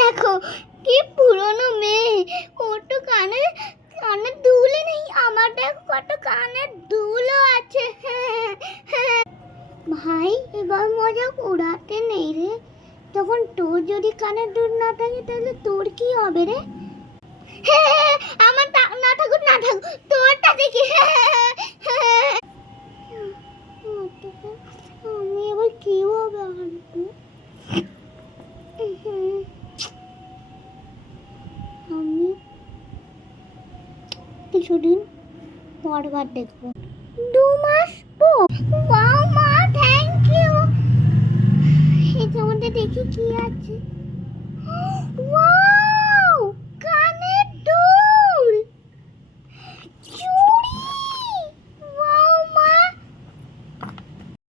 দেখো কি পুরনো মেয়ে, ওর তো কানে কানের দুলই নেই, আমার দেখো কত কানের দুলও আছে। ভাই এবার মজা উড়াতে নেই রে, তখন তোর যদি কানের দুল না থাকে তাহলে তোর কি হবে রে? আমার না থাকুক না থাকুক, তোরটা দেখি। আমি এবার কিভাবে আনবো? আমি কিছুদিন পরবার দেখবো।